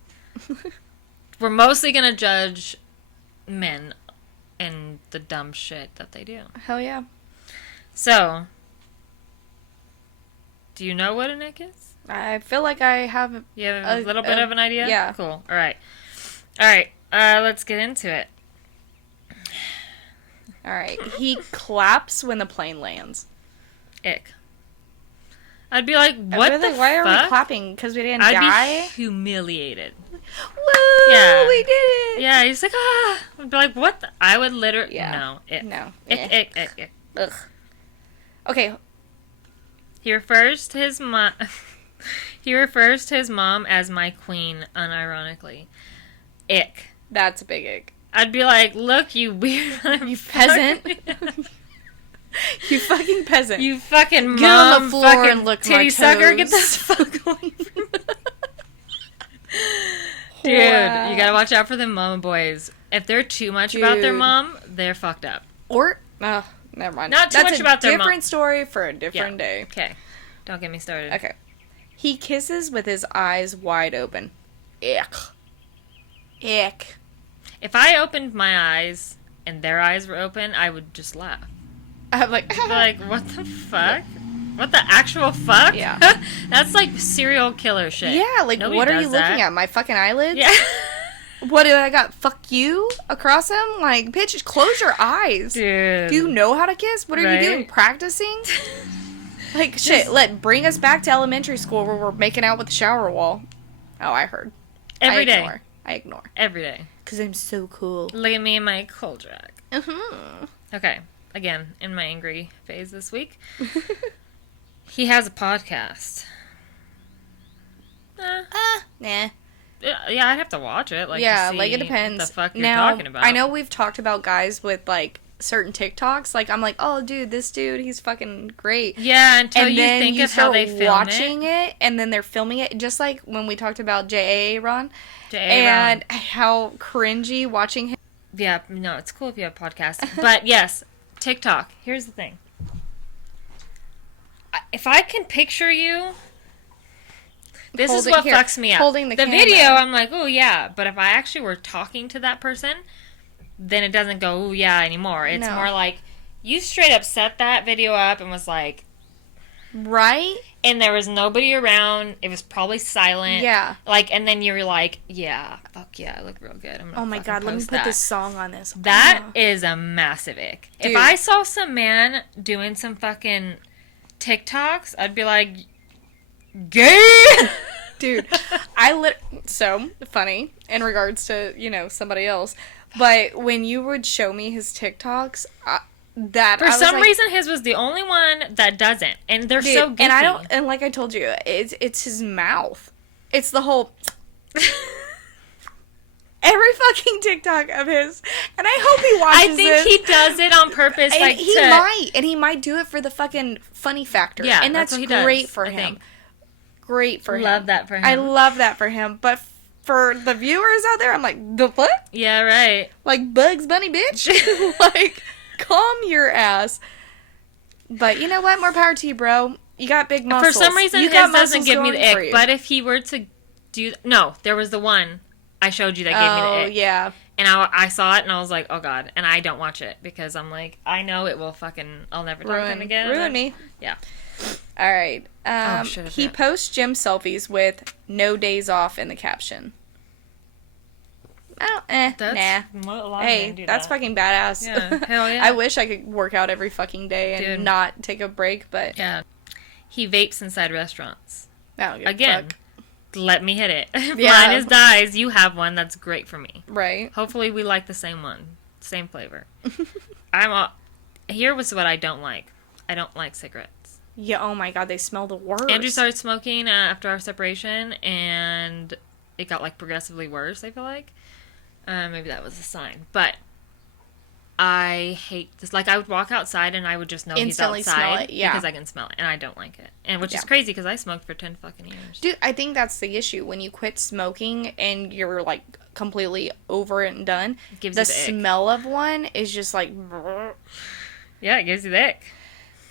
we're mostly gonna judge men and the dumb shit that they do. Hell yeah. So, do you know what an ick is? I feel like I have a little bit of an idea? Yeah. Cool. All right. Let's get into it. All right. He claps when the plane lands. Ick. I'd be like, what the fuck? Why are we clapping? Because we didn't die? I'd be humiliated. Woo! Yeah. We did it! Yeah, he's like, ah. I'd be like, what the? I would literally... Yeah. No. Ick. No. Ick. Ugh. Okay. He refers to his mom... He refers to his mom as my queen, unironically. Ick. That's a big ick. I'd be like, look, you weird... You peasant. You fucking peasant. You fucking get mom, on the floor fucking and lick titty my sucker, toes. get this fuck away from me. Dude, wow. You gotta watch out for them mama boys. If they're too much about their mom, they're fucked up. Or, never mind. Not too much about their mom. Different story for a different day. Okay. Don't get me started. Okay. He kisses with his eyes wide open. Ick. Ick. If I opened my eyes and their eyes were open, I would just laugh. I'm like, what the fuck? What the actual fuck? Yeah. That's like serial killer shit. Yeah, like, Nobody what are you does that. looking at? My fucking eyelids? Yeah. What do I got? Fuck you across him? Like, bitch, close your eyes. Dude. Do you know how to kiss? What are you doing? Practicing? Like, shit, bring us back to elementary school where we're making out with the shower wall. Oh, I heard. Every day. I ignore. Every day. Because I'm so cool. Look at me in my cool drag. Uh-huh. Okay. Again, in my angry phase this week. He has a podcast. Nah. Yeah, I'd have to watch it. Like, Yeah, to see like, it depends. what the fuck you're Now, talking about. I know we've talked about guys with, like, certain TikToks. Like, I'm like, oh, dude, this dude, he's fucking great. Yeah, until And you then think you of how they start film watching it, and then they're filming it, just like when we talked about Ron. And how cringy watching him. Yeah, no, it's cool if you have podcasts. But yes, TikTok. Here's the thing. If I can picture you, this is what fucks me up. Holding the camera. video, I'm like, oh yeah. But if I actually were talking to that person, then it doesn't go, oh yeah, anymore. It's more like, you straight up set that video up and was like... Right? And there was nobody around. It was probably silent. Yeah. Like, and then you were like, yeah, fuck yeah, I look real good. I'm gonna oh my god, let me put this song on this. That is a massive ick. Dude. If I saw some man doing some fucking TikToks, I'd be like, gay! Dude, so funny in regards to, somebody else. But when you would show me his TikToks, for some reason his was the only one that doesn't, and they're so goofy. And like I told you, it's his mouth. It's the whole every fucking TikTok of his, and I hope he watches this. I think he does it on purpose. And he might do it for the fucking funny factor. Yeah, and that's great for him. Great for him. Love that for him. I love that for him, but for the viewers out there, I'm like, the fuck? Yeah, right. Like Bugs Bunny, bitch. Like, calm your ass. But you know what? More power to you, bro. You got big muscles. For some reason, his doesn't give me the ick. But if he were to do... No, there was the one I showed you that gave me the ick. Oh, yeah. And I saw it, and I was like, oh, God. And I don't watch it, because I'm like, I know it will fucking... I'll never talk to him again. Ruin me. Yeah. All right. He posts gym selfies with no days off in the caption. Oh, nah. Hey, that's fucking badass. Yeah, hell yeah. I wish I could work out every fucking day and not take a break, but... Yeah. He vapes inside restaurants. Again, let me hit it. Yeah. Mine is Dies. You have one that's great for me. Right. Hopefully we like the same one. Same flavor. Here was what I don't like. I don't like cigarettes. Yeah, oh my god, they smell the worst. Andrew started smoking after our separation, and it got, like, progressively worse, I feel like. Maybe that was a sign. But I hate this. Like, I would walk outside, and I would just know instantly he's outside. Smell it, yeah. Because I can smell it, and I don't like it. And which is crazy, because I smoked for 10 fucking years. Dude, I think that's the issue. When you quit smoking, and you're, like, completely over it and done, it gives the you the smell of one is just, like... Yeah, it gives you the ick.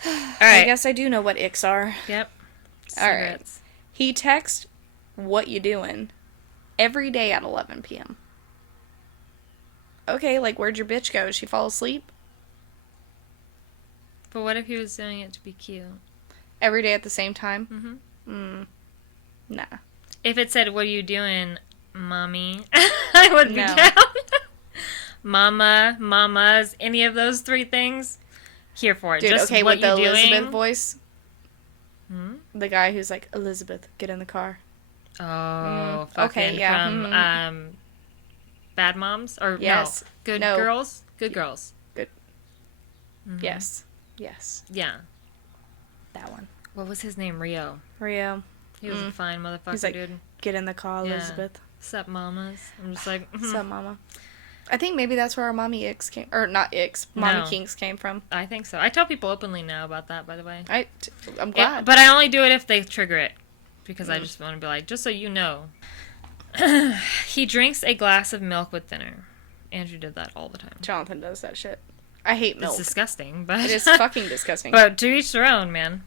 All right. I guess I do know what icks are. Yep. All right. He texts, "What you doing?" every day at 11 p.m. Okay, like, where'd your bitch go? Did she fall asleep? But what if he was doing it to be cute? Every day at the same time? Mm-hmm. Nah. If it said, "What are you doing, mommy?" I would be down. Mama, mamas, any of those three things. Here for it. Dude, just okay, what with the you Elizabeth doing. voice. Hmm? The guy who's like, "Elizabeth, get in the car." Oh, fucking okay, yeah. From Bad Moms? Or yes. Good Girls? Good Girls. Good. Mm-hmm. Yes. Yeah. That one. What was his name? Rio. He was a fine motherfucker, He's like, dude. "Get in the car, Elizabeth." Sup, mamas? I'm just like, Sup, mama? I think maybe that's where our mommy icks came, or not icks, mommy kinks came from. I think so. I tell people openly now about that, by the way. I'm glad. But I only do it if they trigger it, because I just want to be like, just so you know. He drinks a glass of milk with dinner. Andrew did that all the time. Jonathan does that shit. I hate milk. It's disgusting, but... It is fucking disgusting. But to each their own, man.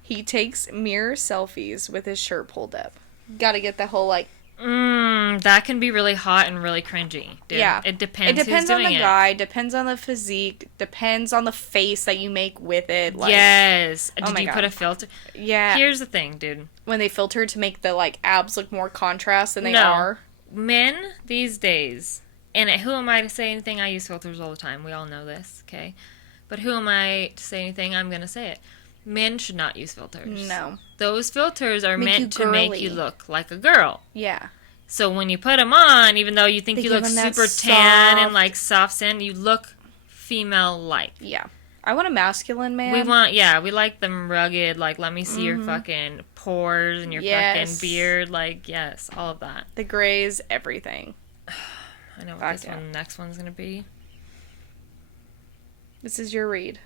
He takes mirror selfies with his shirt pulled up. Gotta get the whole, like... that can be really hot and really cringy, dude. Yeah. It depends It depends who's on doing the guy, depends on the physique, depends on the face that you make with it. Like, yes. Oh Did you put a filter? Yeah. Here's the thing, dude. When they filter to make the, like, abs look more contrast than they are. Men these days, and who am I to say anything? I use filters all the time. We all know this, okay? But who am I to say anything? I'm going to say it. Men should not use filters. No. Those filters are meant to girly. make you look like a girl. Yeah. So when you put them on, even though you think you look super tan and like soft skin, you look female-like. Yeah. I want a masculine man. We like them rugged, like, let me see your fucking pores and your fucking beard, like, yes, all of that. The grays, everything. I know what next one's gonna be. This is your read.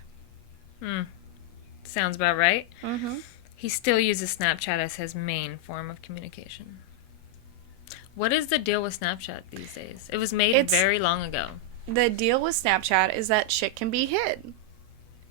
Sounds about right. Mm-hmm. He still uses Snapchat as his main form of communication. What is the deal with Snapchat these days? It was made very long ago. The deal with Snapchat is that shit can be hid.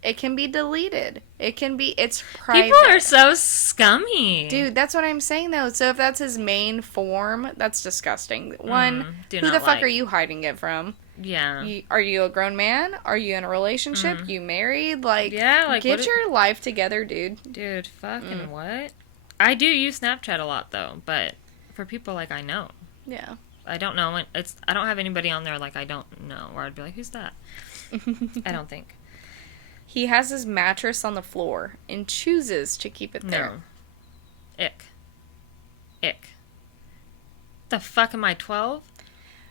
It can be deleted. It's private. People are so scummy. Dude, that's what I'm saying, though. So if that's his main form, that's disgusting. One, who the fuck are you hiding it from? Yeah. Are you a grown man? Are you in a relationship? You married? Like, get your life together, dude. Dude, fucking what? I do use Snapchat a lot, though, but for people like I know. Yeah. I don't know. I don't have anybody on there like I don't know, or I'd be like, who's that? I don't think. He has his mattress on the floor and chooses to keep it there. No. Ick. The fuck am I, 12?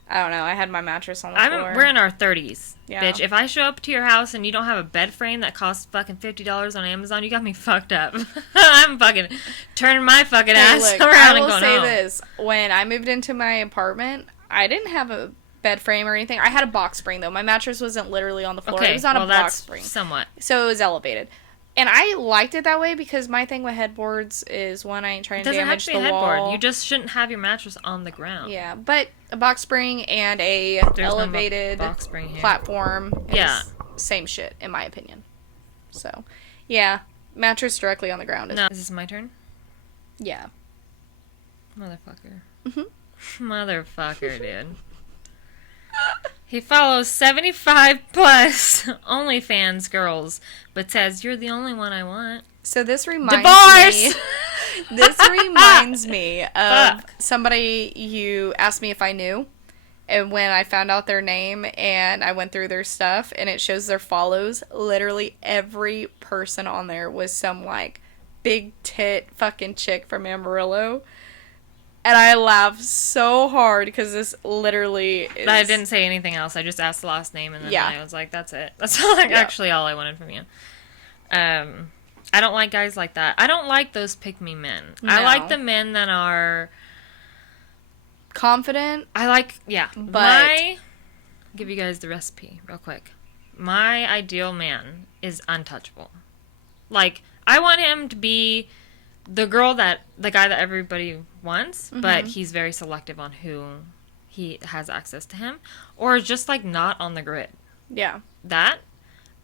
I don't know. I had my mattress on the floor. We're in our 30s, yeah. Bitch. If I show up to your house and you don't have a bed frame that costs fucking $50 on Amazon, you got me fucked up. I'm fucking turning my fucking ass around and going home. I will say this. When I moved into my apartment, I didn't have a bed frame or anything. I had a box spring, though. My mattress wasn't literally on the floor. Okay, it was on a box spring. Somewhat. So it was elevated. And I liked it that way because my thing with headboards is, one, I ain't trying to damage the wall. It doesn't have to be a headboard. You just shouldn't have your mattress on the ground. Yeah, but a box spring and a elevated box spring platform is same shit, in my opinion. So, yeah, mattress directly on the ground. No. Is this my turn? Yeah. Motherfucker. Mm-hmm. Motherfucker, dude. He follows 75 plus OnlyFans girls, but says, you're the only one I want. So this reminds Divorce! me... This reminds me of somebody you asked me if I knew. And when I found out their name and I went through their stuff and it shows their follows, literally every person on there was some, like, big tit fucking chick from Amarillo. And I laughed so hard because this literally is... I didn't say anything else. I just asked the last name and then I was like, that's it. That's actually all I wanted from you. I don't like guys like that. I don't like those pick-me men. No. I like the men that are... confident. I like... Yeah. But... I'll give you guys the recipe real quick. My ideal man is untouchable. Like, I want him to be... the guy that everybody wants, but he's very selective on who he has access to him, or just like not on the grid. Yeah. That,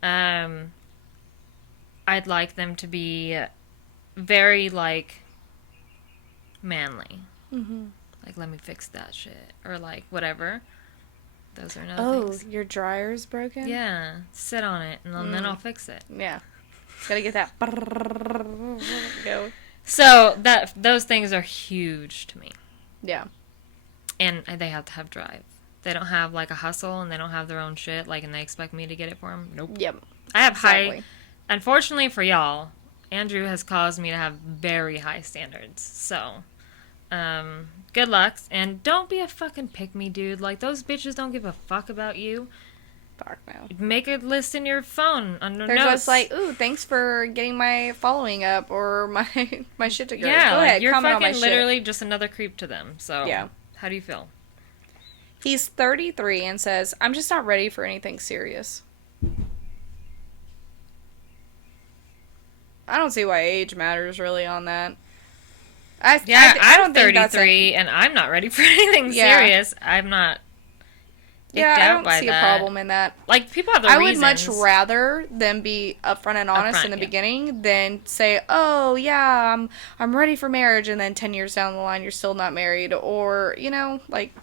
I'd like them to be very like manly. Mm-hmm. Like, let me fix that shit, or like whatever. Those are no things. Oh, your dryer's broken? Yeah, sit on it, and then I'll fix it. Yeah. Gotta get that. Go. So those things are huge to me. Yeah. And they have to have drive. They don't have like a hustle and they don't have their own shit, like, and they expect me to get it for them. Nope. Yep. I have high. Unfortunately for y'all, Andrew has caused me to have very high standards. So, good luck, and don't be a fucking pick me, dude. Like, those bitches don't give a fuck about you. Fuck no. Make a list in your phone under They're notes. just like, ooh, thanks for getting my following up or my shit together. Yeah, go ahead, you're comment on my fucking literally just another creep to them. So, yeah. How do you feel? He's 33 and says, I'm just not ready for anything serious. I don't see why age matters really on that. I don't think that's 33 and I'm not ready for anything serious. I'm not. I don't see a problem in that. Like, people have their reasons. I would much rather them be upfront and honest in the beginning than say, oh, yeah, I'm ready for marriage, and then 10 years down the line you're still not married. Or, like,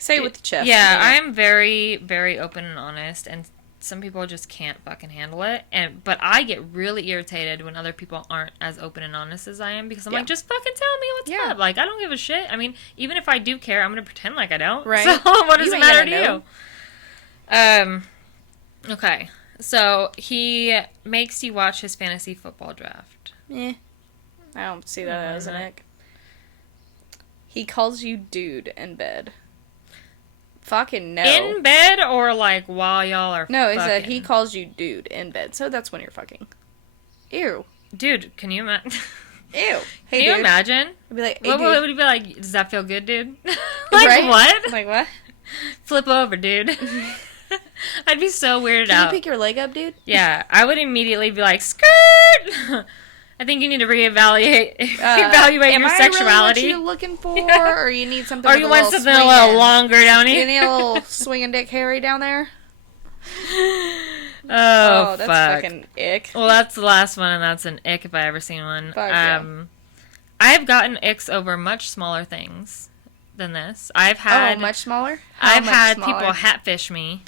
say it with the chest. Yeah, I'm very, very open and honest, and some people just can't fucking handle it. But I get really irritated when other people aren't as open and honest as I am, because I'm like, just fucking tell me what's up. Like, I don't give a shit. I mean, even if I do care, I'm going to pretend like I don't. Right. So what does it matter to you? Okay. So he makes you watch his fantasy football draft. I don't see that as an ick. He calls you dude in bed. Fucking no. In bed or like while y'all are No, fucking? he said he calls you dude in bed. So that's when you're fucking. Ew. Dude, can you imagine? Ew. Hey, can you imagine? I'd be like, hey, what would he be like? Does that feel good, dude? Like, right? what? Like, what? Flip over, dude. I'd be so weirded out. Can you pick your leg up, dude? Yeah, I would immediately be like, skirt! I think you need to evaluate your sexuality. Am I really what you're looking for, or you need something? Or you want something a little longer down here? You need a little swinging Dick Harry down there. Oh, that's fuck. fucking ick. Well, that's the last one, and that's an ick if I ever seen one. Fuck yeah. I've gotten icks over much smaller things than this. I've had much smaller. I've had people hatfish me.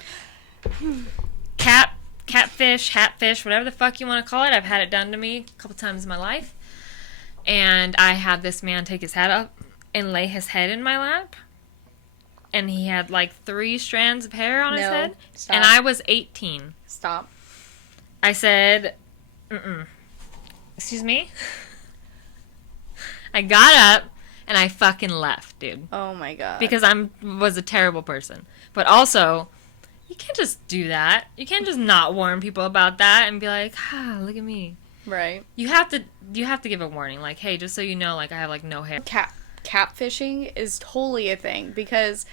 Catfish, hatfish, whatever the fuck you want to call it. I've had it done to me a couple times in my life. And I had this man take his hat up and lay his head in my lap. And he had like 3 strands of hair on his head. Stop. And I was 18. Stop. I said, excuse me? I got up and I fucking left, dude. Oh my god. Because I was a terrible person. But also, you can't just do that. You can't just not warn people about that and be like, look at me. Right. You have to give a warning, like, hey, just so you know, like, I have like no hair. Catfishing is totally a thing, because,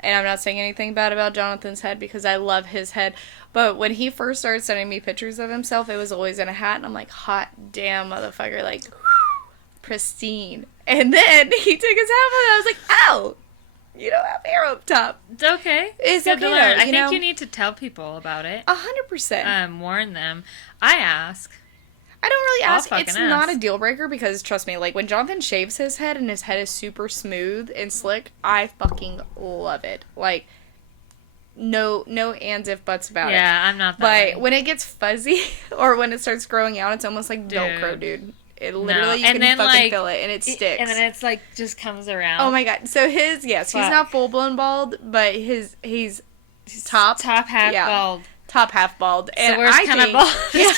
and I'm not saying anything bad about Jonathan's head because I love his head, but when he first started sending me pictures of himself, it was always in a hat, and I'm like, hot damn motherfucker, like, pristine. And then he took his hat off and I was like, ow, you don't have hair up top. It's okay. It's good okay to learn. though, I think you need to tell people about it. 100%. Warn them. I ask. I don't really ask. Fucking It's ask. not a deal breaker because, trust me, like, when Jonathan shaves his head and his head is super smooth and slick, I fucking love it. Like, no ands if buts about it. Yeah, I'm not that But way. when it gets fuzzy or when it starts growing out, it's almost like Velcro, dude. It literally, you can fucking feel it and it sticks. And then it's like, just comes around. Oh my god. So his, yes, he's not full-blown bald, but he's top half bald. Top half bald. And so where's kind of bald? Yeah,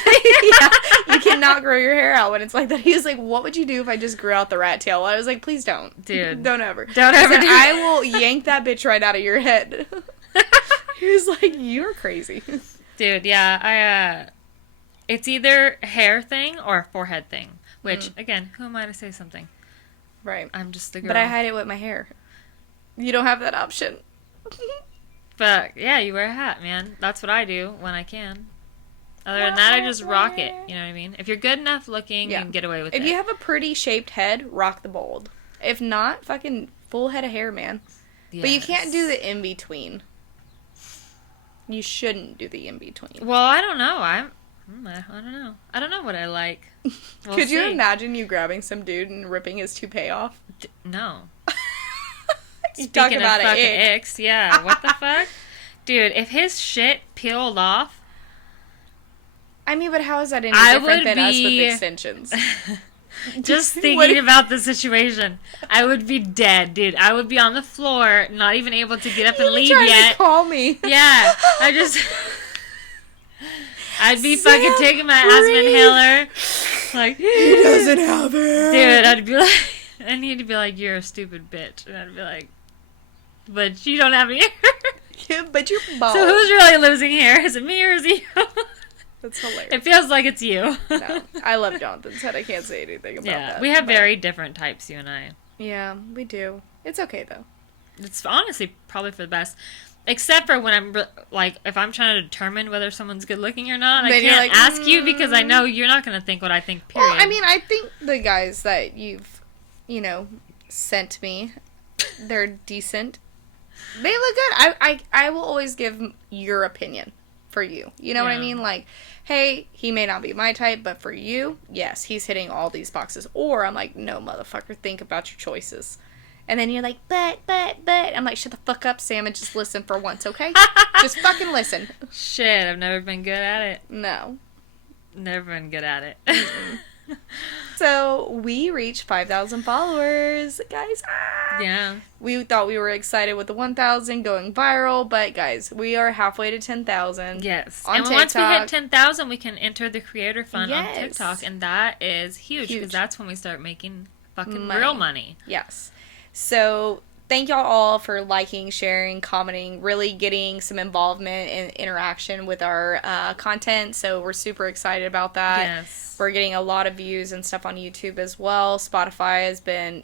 you cannot grow your hair out when it's like that. He was like, what would you do if I just grew out the rat tail? I was like, please don't. Dude. Don't ever. Don't ever said, do I will yank that bitch right out of your head. He was like, you're crazy. Dude, yeah, it's either a hair thing or a forehead thing. Which, again, who am I to say something? Right. I'm just the girl. But I hide it with my hair. You don't have that option. But, yeah, you wear a hat, man. That's what I do when I can. Other than that, I just rock it. You know what I mean? If you're good enough looking, you can get away with it. If you have a pretty shaped head, rock the bald. If not, fucking full head of hair, man. Yes. But you can't do the in-between. You shouldn't do the in-between. Well, I don't know. I don't know. I don't know what I like. Could you imagine you grabbing some dude and ripping his toupee off? No. Speaking about fucking icks, yeah. What the fuck? Dude, if his shit peeled off... I mean, but how is that any different than us with extensions? Just thinking about the situation, I would be dead, dude. I would be on the floor, not even able to get up and leave yet. To call me. Yeah, I'd be fucking taking my asthma inhaler, like, he doesn't have it. Dude, I'd be like, and he'd be like, you're a stupid bitch, and I'd be like, but you don't have any hair. Yeah, but you're bald. So who's really losing hair? Is it me or is it you? That's hilarious. It feels like it's you. No, I love Jonathan's head. I can't say anything about that. Yeah, we have very different types, you and I. Yeah, we do. It's okay, though. It's honestly probably for the best. Except for when I'm, like, if I'm trying to determine whether someone's good looking or not, I can't ask you because I know you're not going to think what I think, period. Well, I mean, I think the guys that you've, sent me, they're decent. They look good. I will always give your opinion for you. You know what I mean? Like, hey, he may not be my type, but for you, yes, he's hitting all these boxes. Or I'm like, no, motherfucker, think about your choices. And then you're like, but. I'm like, shut the fuck up, Sam, and just listen for once, okay? Just fucking listen. Shit, I've never been good at it. No. Never been good at it. So, we reached 5,000 followers. Guys, Yeah. we thought we were excited with the 1,000 going viral, but guys, we are halfway to 10,000. Yes. On and TikTok. once we hit 10,000, we can enter the creator fund on Yes. TikTok, and that is huge because Huge. that's when we start making fucking Money. real money. Yes. So, thank y'all all for liking, sharing, commenting, really getting some involvement and interaction with our content. So, we're super excited about that. Yes. We're getting a lot of views and stuff on YouTube as well. Spotify has been,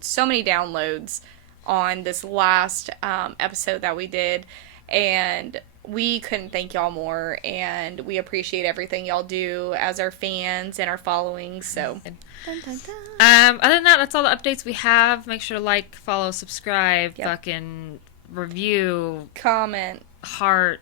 so many downloads on this last episode that we did. And we couldn't thank y'all more. And we appreciate everything y'all do as our fans and our following. So, dun, dun, dun. Other than that, that's all the updates we have. Make sure to like, follow, subscribe, Yep. fucking review, Comment. heart,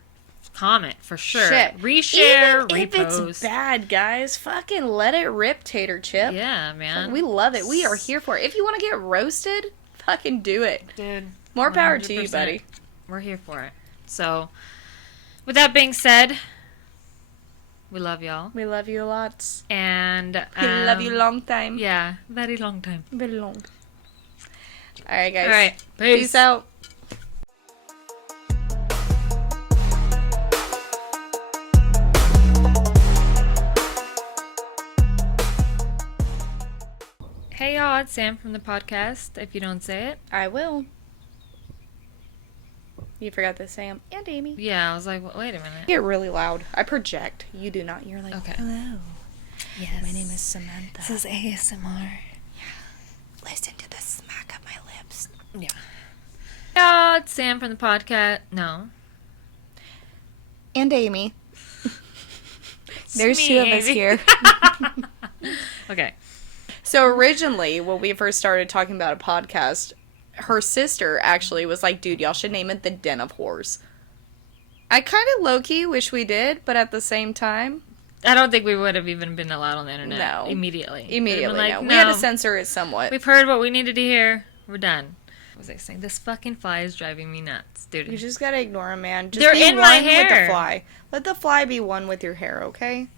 comment for sure. Shit. Reshare, Even if repost. it's bad, guys, fucking let it rip, Tater Chip. Yeah, man. We love it. We are here for it. If you want to get roasted, fucking do it. Dude. More power to you, 100%. buddy. We're here for it. So, with that being said, we love y'all. We love you lots. And We love you long time. Yeah, very long time. Very long. All right, guys. All right. Peace out. Hey y'all, it's Sam from the podcast. If you don't say it. I will. You forgot the Sam and Amy. Yeah, I was like, wait a minute. Get really loud. I project. You do not. You're like, Okay. hello. Yes. My name is Samantha. This is ASMR. Listen to the smack of my lips. Yeah. Yeah, it's Sam from the podcast. No. And Amy. There's me, two of us Amy. here. Okay. So originally, when we first started talking about a podcast, her sister actually was like, dude, y'all should name it The Den of Whores. I kind of low-key wish we did, but at the same time, I don't think we would have even been allowed on the internet. No. Immediately. immediately, We'd have no. been We had to no. censor it somewhat. We've heard what we needed to hear. We're done. What was I saying? This fucking fly is driving me nuts, dude. You just gotta ignore him, man. Just They're be in my one with the hair. fly. Let the fly be one with your hair, okay?